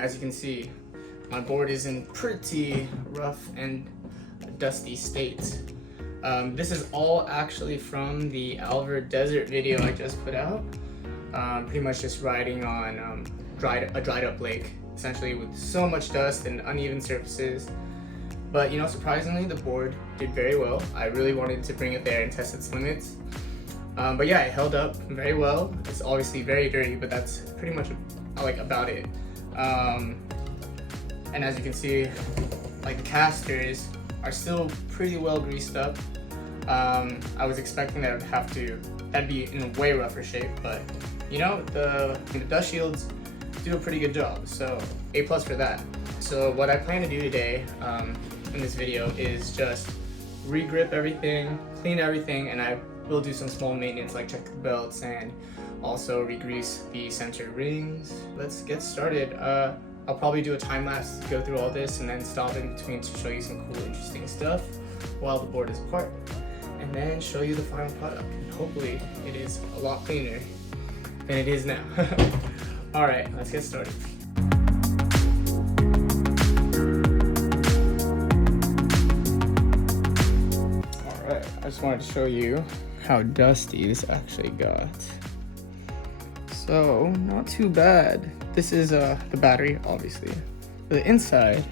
As you can see, my board is in pretty rough and dusty state. This is all actually from the Alver Desert video I just put out. Pretty much just riding on a dried up lake, essentially, with so much dust and uneven surfaces. But surprisingly, the board did very well. I really wanted to bring it there and test its limits. But yeah, it held up very well. It's obviously very dirty, but that's pretty much about it. And as you can see, the casters are still pretty well greased up. I was expecting that that'd be in a way rougher shape, but the dust shields do a pretty good job, so A+ for that. So what I plan to do today in this video is just regrip everything, clean everything, and I will do some small maintenance like check the belts and also re-grease the center rings. Let's get started. I'll probably do a time lapse to go through all this and then stop in between to show you some cool interesting stuff while the board is apart, and then show you the final product. And hopefully it is a lot cleaner than it is now. Alright, let's get started. Alright, I just wanted to show you how dusty this actually got. So, not too bad. This is the battery, obviously. The inside,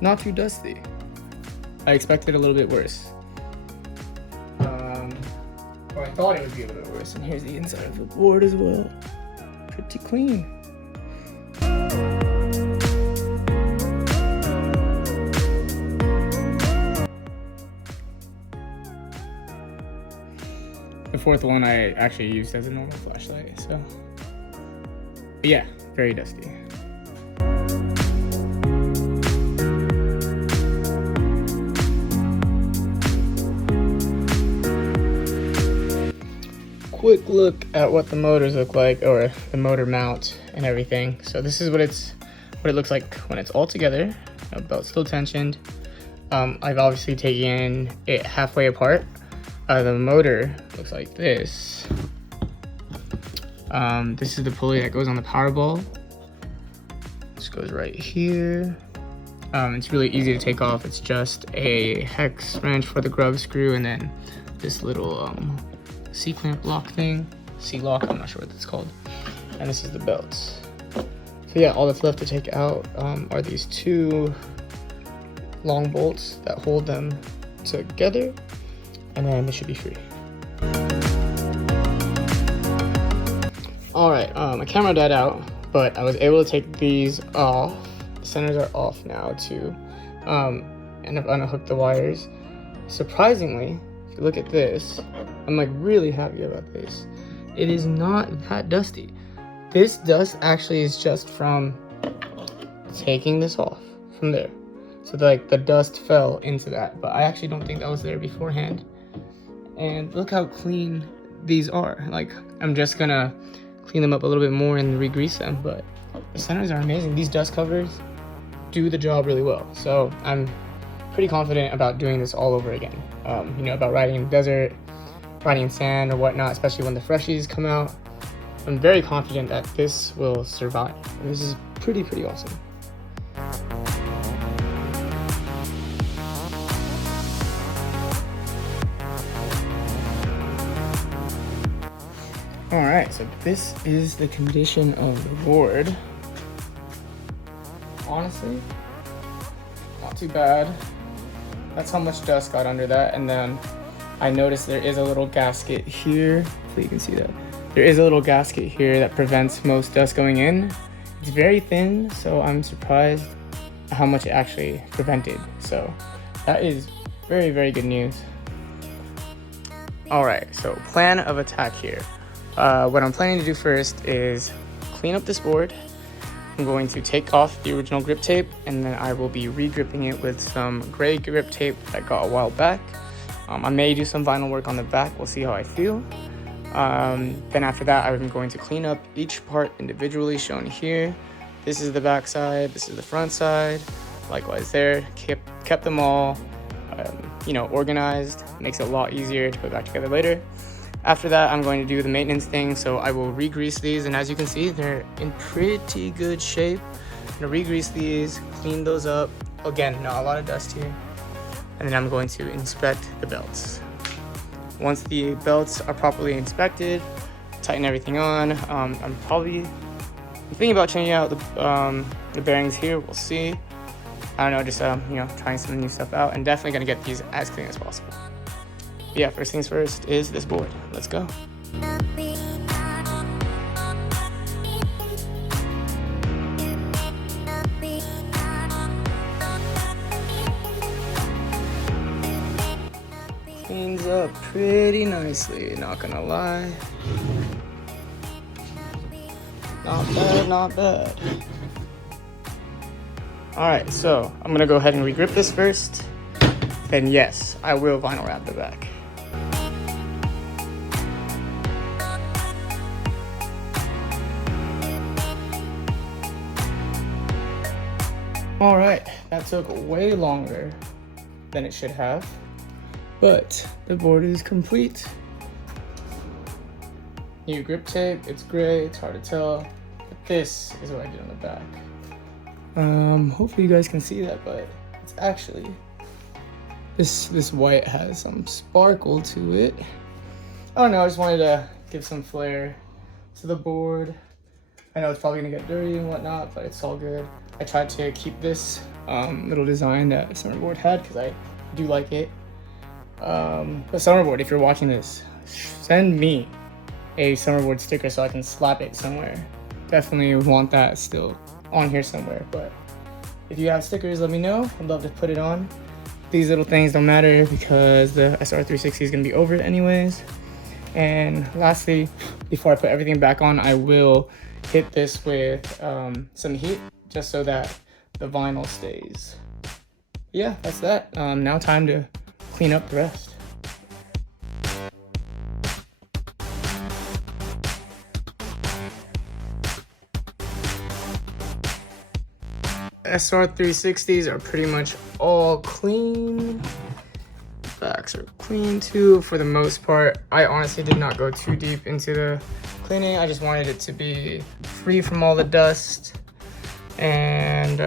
not too dusty. I expected a little bit worse. Or I thought it would be a little bit worse. And here's the inside of the board as well. Pretty clean. The fourth one I actually used as a normal flashlight, so. But yeah, very dusty. Quick look at what the motors look like, or the motor mount and everything. So this is what it looks like when it's all together. Belt still tensioned. I've obviously taken it halfway apart. The motor looks like this. This is the pulley that goes on the power ball. This goes right here. It's really easy to take off. It's just a hex wrench for the grub screw, and then this little C-clamp lock thing. C-lock, I'm not sure what that's called. And this is the belts. So yeah, all that's left to take out are these two long bolts that hold them together, and then they should be free. Alright, my camera died out, but I was able to take these off. The centers are off now too. And I've unhooked the wires. Surprisingly, if you look at this, I'm really happy about this. It is not that dusty. This dust actually is just from taking this off from there. So the dust fell into that, but I actually don't think that was there beforehand. And look how clean these are. I'm just gonna clean them up a little bit more and re-grease them, but the centers are amazing. These dust covers do the job really well. So I'm pretty confident about doing this all over again. About riding in the desert, riding in sand or whatnot, especially when the freshies come out. I'm very confident that this will survive. And this is pretty awesome. Alright, so this is the condition of the board. Honestly, not too bad. That's how much dust got under that. And then I noticed there is a little gasket here. Hopefully you can see that. There is a little gasket here that prevents most dust going in. It's very thin, so I'm surprised how much it actually prevented. So that is very good news. Alright, so plan of attack here. What I'm planning to do first is clean up this board. I'm going to take off the original grip tape, and then I will be re-gripping it with some gray grip tape that I got a while back. I may do some vinyl work on the back. We'll see how I feel. Then after that, I'm going to clean up each part individually, shown here. This is the back side, this is the front side. Likewise there, kept them all organized. Makes it a lot easier to put back together later. After that, I'm going to do the maintenance thing, so I will re-grease these, and as you can see, they're in pretty good shape. I'm gonna re-grease these, clean those up. Again, not a lot of dust here. And then I'm going to inspect the belts. Once the belts are properly inspected, tighten everything on. I'm thinking about changing out the bearings here. We'll see. I don't know, just you know, trying some new stuff out, and definitely gonna get these as clean as possible. But yeah, first things first is this board. Let's go. Cleans up pretty nicely, not gonna lie. Not bad, not bad. Alright, so I'm gonna go ahead and regrip this first. Then yes, I will vinyl wrap the back. Alright, that took way longer than it should have. But the board is complete. New grip tape, it's gray, it's hard to tell. But this is what I did on the back. Hopefully you guys can see that, but it's actually, this white has some sparkle to it. I don't know, I just wanted to give some flair to the board. I know it's probably gonna get dirty and whatnot, but it's all good. I tried to keep this little design that Summerboard had because I do like it. But Summerboard, if you're watching this, send me a Summerboard sticker so I can slap it somewhere. Definitely want that still on here somewhere, but if you have stickers, let me know. I'd love to put it on. These little things don't matter because the SR360 is gonna be over it anyways. And lastly, before I put everything back on, I will hit this with some heat just so that the vinyl stays. Yeah, that's that. Now time to clean up the rest. SR360s are pretty much all clean. Backs are clean too for the most part. I honestly did not go too deep into the cleaning. I just wanted it to be free from all the dust and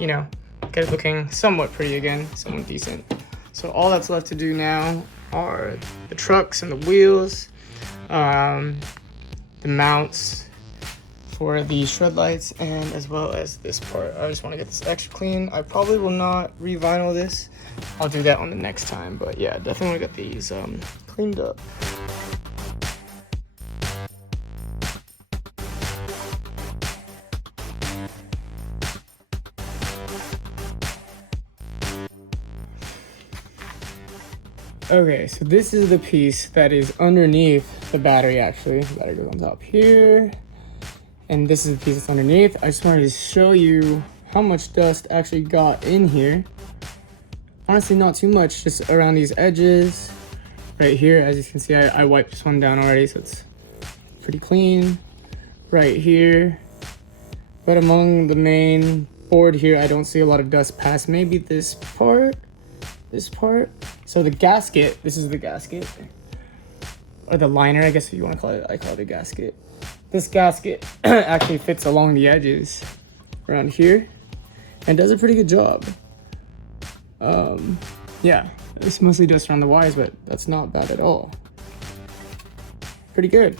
you know, get it looking somewhat pretty again, somewhat decent. So all that's left to do now are the trucks and the wheels, the mounts for the shred lights, and as well as this part. I just want to get this extra clean. I probably will not re-vinyl this. I'll do that on the next time, but yeah, definitely want to get these cleaned up. Okay, so this is the piece that is underneath the battery actually. The battery goes on top here. And this is the piece that's underneath. I just wanted to show you how much dust actually got in here. Honestly, not too much, just around these edges. Right here, as you can see, I wiped this one down already, so it's pretty clean. Right here. But among the main board here, I don't see a lot of dust past maybe this part. So the gasket, this is the gasket. Or the liner, I guess if you want to call it. I call it a gasket. This gasket actually fits along the edges around here and does a pretty good job. Yeah, it's mostly dust around the wires, but that's not bad at all. Pretty good.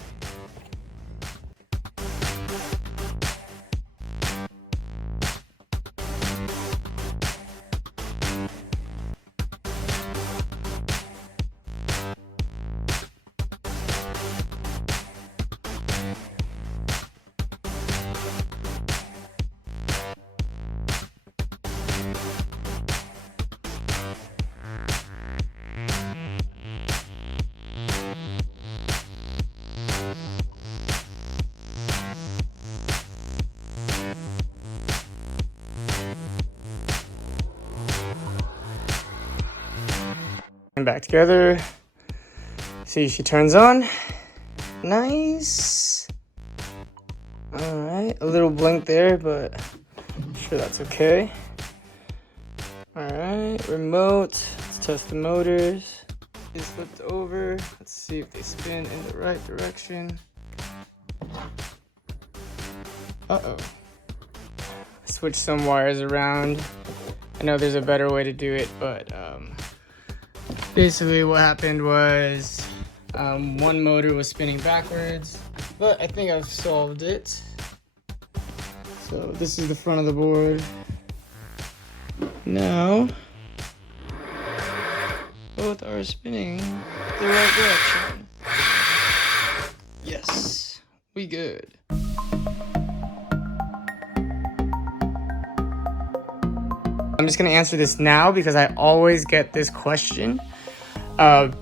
Back together. See, she turns on. Nice. All right, a little blink there, but I'm sure that's okay. All right, remote. Let's test the motors. It's flipped over. Let's see if they spin in the right direction. Uh-oh. switch some wires around. I know there's a better way to do it, but basically what happened was one motor was spinning backwards, but I think I've solved it. So this is the front of the board. Now, both are spinning the right direction. Yes, we good. I'm just gonna answer this now because I always get this question.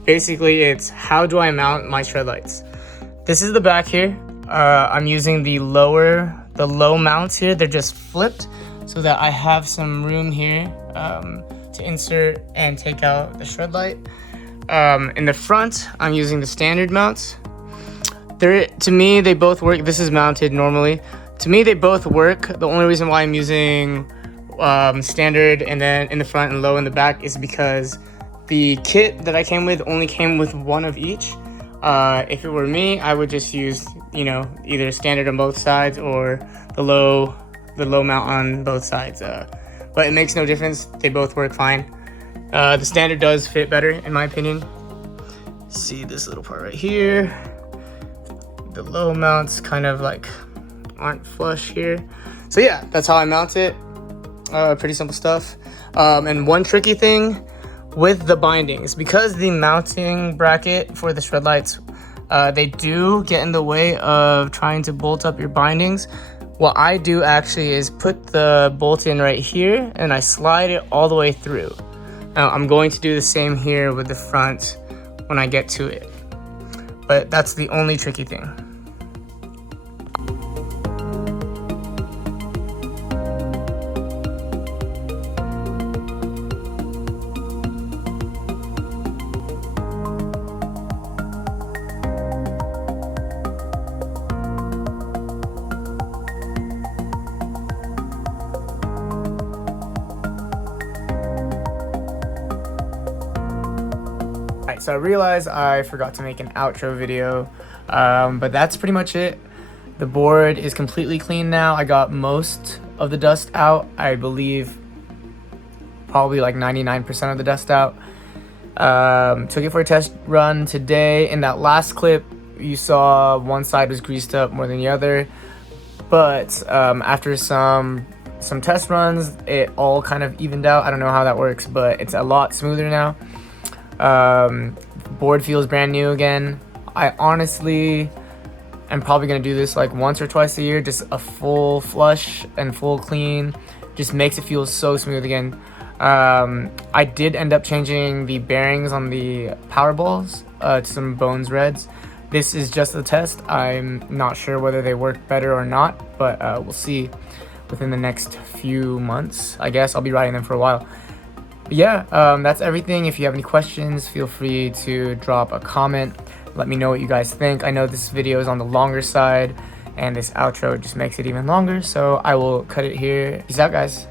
Basically, it's how do I mount my tread lights? This is the back here. I'm using the low mounts here. They're just flipped so that I have some room here to insert and take out the tread light. In the front, I'm using the standard mounts. To me, they both work. This is mounted normally. To me, they both work. The only reason why I'm using standard and then in the front and low in the back is because the kit that I came with only came with one of each. If it were me, I would just use, either standard on both sides or the low mount on both sides. But it makes no difference. They both work fine. The standard does fit better, in my opinion. See this little part right here. The low mounts kind of like aren't flush here. So yeah, that's how I mount it. Pretty simple stuff. And one tricky thing with the bindings, because the mounting bracket for the tread lights, they do get in the way of trying to bolt up your bindings. What I do actually is put the bolt in right here and I slide it all the way through. Now I'm going to do the same here with the front when I get to it, but that's the only tricky thing. So I realized I forgot to make an outro video, but that's pretty much it. The board is completely clean now. I got most of the dust out. I believe probably like 99% of the dust out. Took it for a test run today. In that last clip, you saw one side was greased up more than the other, but after some test runs, it all kind of evened out. I don't know how that works, but it's a lot smoother now. Board feels brand new again. I honestly am probably gonna do this like once or twice a year, just a full flush and full clean. Just makes it feel so smooth again. I did end up changing the bearings on the power balls to some Bones Reds. This is just a test. I'm not sure whether they work better or not, but we'll see within the next few months. I guess I'll be riding them for a while. But yeah, that's everything. If you have any questions, feel free to drop a comment. Let me know what you guys think. I know this video is on the longer side and this outro just makes it even longer, so I will cut it here. Peace out, guys.